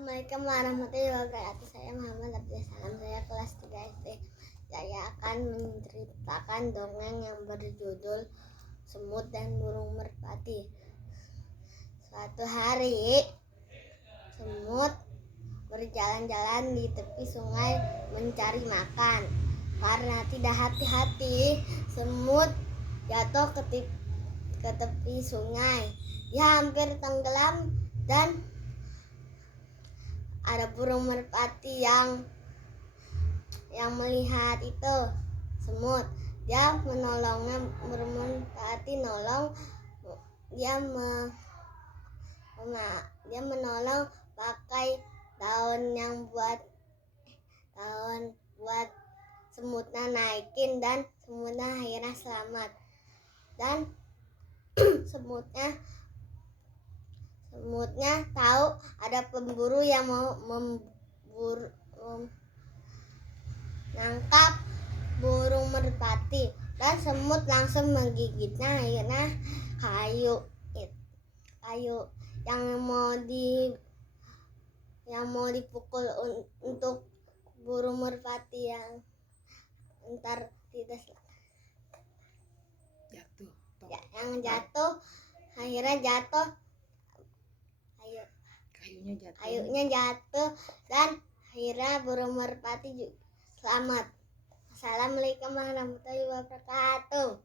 Assalamualaikum warahmatullahi wabarakatuh. Saya Muhammad Abdul Salam. Saya kelas 3 SD. Saya akan menceritakan dongeng yang berjudul Semut dan Burung Merpati. Suatu hari, semut berjalan-jalan di tepi sungai mencari makan. Karena tidak hati-hati, semut jatuh ke tepi sungai. Dia hampir tenggelam dan ada burung merpati yang melihat itu semut. Dia menolongnya, burung merpati nolong. Dia menolong pakai daun yang buat semutnya naikin, dan semutnya akhirnya selamat. Dan semutnya tahu ada pemburu yang mau menangkap burung merpati, dan semut langsung menggigitnya. Akhirnya kayu yang mau dipukul untuk burung merpati yang ntar tidak jatuh. Yang jatuh, akhirnya jatuh. Kayunya jatuh dan akhirnya burung merpati juga selamat. Assalamualaikum warahmatullahi wabarakatuh.